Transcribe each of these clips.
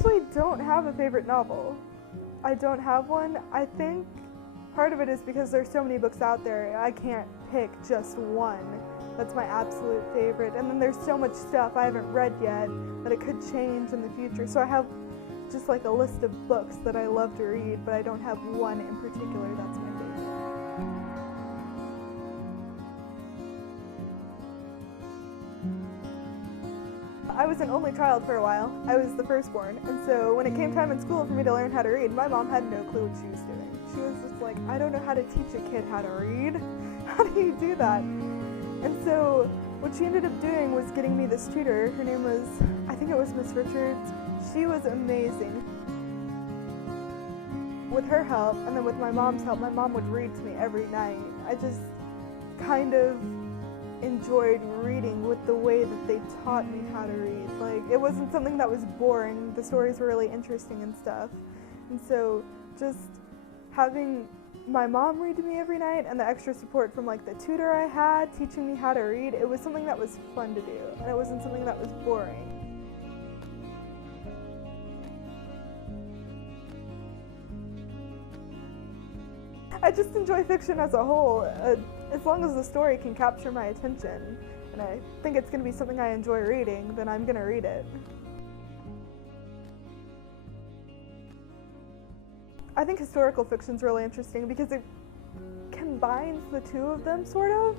actually don't have a favorite novel. I don't have one. I think part of it is because there's so many books out there, I can't pick just one that's my absolute favorite. And then there's so much stuff I haven't read yet that it could change in the future. So I have just like a list of books that I love to read, but I don't have one in particular that's my favorite. I was an only child for a while. I was the firstborn, and so when it came time in school for me to learn how to read, my mom had no clue what she was doing. She was just like, I don't know how to teach a kid how to read. How do you do that? And so what she ended up doing was getting me this tutor. Her name was, I think it was Miss Richards. She was amazing. With her help, and then with my mom's help, my mom would read to me every night. I just kind of enjoyed reading with the way that they taught me how to read. Like, it wasn't something that was boring. The stories were really interesting and stuff. And so just having my mom read to me every night and the extra support from like the tutor I had teaching me how to read, it was something that was fun to do, and it wasn't something that was boring. I just enjoy fiction as a whole, as long as the story can capture my attention, and I think it's going to be something I enjoy reading, then I'm going to read it. I think historical fiction's really interesting because it combines the two of them, sort of,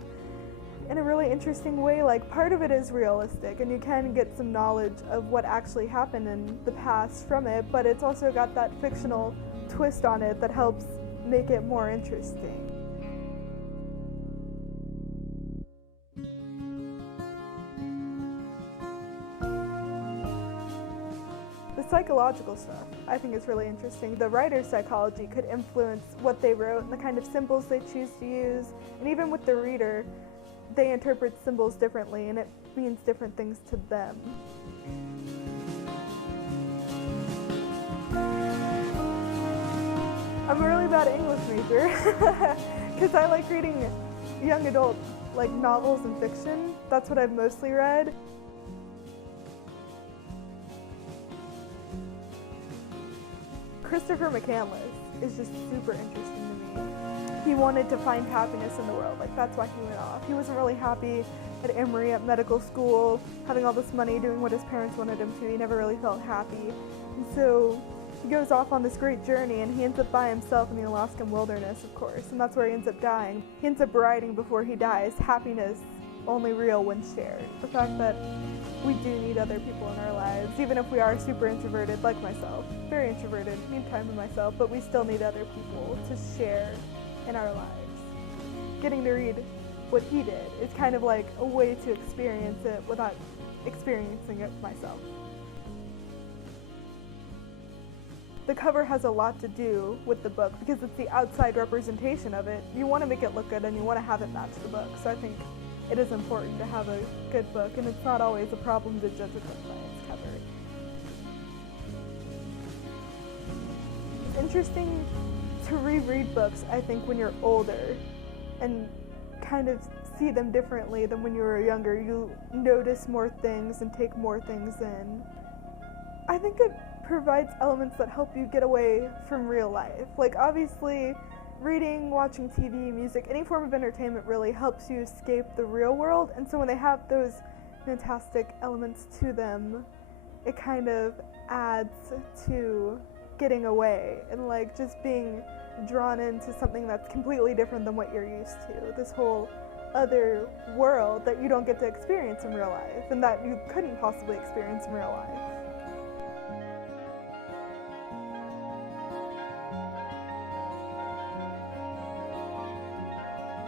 in a really interesting way. Like, part of it is realistic, and you can get some knowledge of what actually happened in the past from it, but it's also got that fictional twist on it that helps make it more interesting. The psychological stuff I think is really interesting. The writer's psychology could influence what they wrote and the kind of symbols they choose to use, and even with the reader, they interpret symbols differently and it means different things to them. I'm a really bad English major because I like reading young adult novels and fiction. That's what I've mostly read. Christopher McCandless is just super interesting to me. He wanted to find happiness in the world, that's why he went off. He wasn't really happy at Emory at medical school, having all this money, doing what his parents wanted him to. He never really felt happy. And so he goes off on this great journey, and he ends up by himself in the Alaskan wilderness, of course, and that's where he ends up dying. He ends up writing before he dies, happiness only real when shared. The fact that we do need other people in our lives, even if we are super introverted, like myself. Very introverted, need time to myself, but we still need other people to share in our lives. Getting to read what he did is kind of like a way to experience it without experiencing it myself. The cover has a lot to do with the book because it's the outside representation of it. You want to make it look good and you want to have it match the book. So I think it is important to have a good book, and it's not always a problem to judge a book by its cover. It's interesting to reread books, I think, when you're older and kind of see them differently than when you were younger. You notice more things and take more things in. I think it provides elements that help you get away from real life. Obviously, reading, watching TV, music, any form of entertainment really helps you escape the real world, and so when they have those fantastic elements to them, it kind of adds to getting away and just being drawn into something that's completely different than what you're used to. This whole other world that you don't get to experience in real life and that you couldn't possibly experience in real life.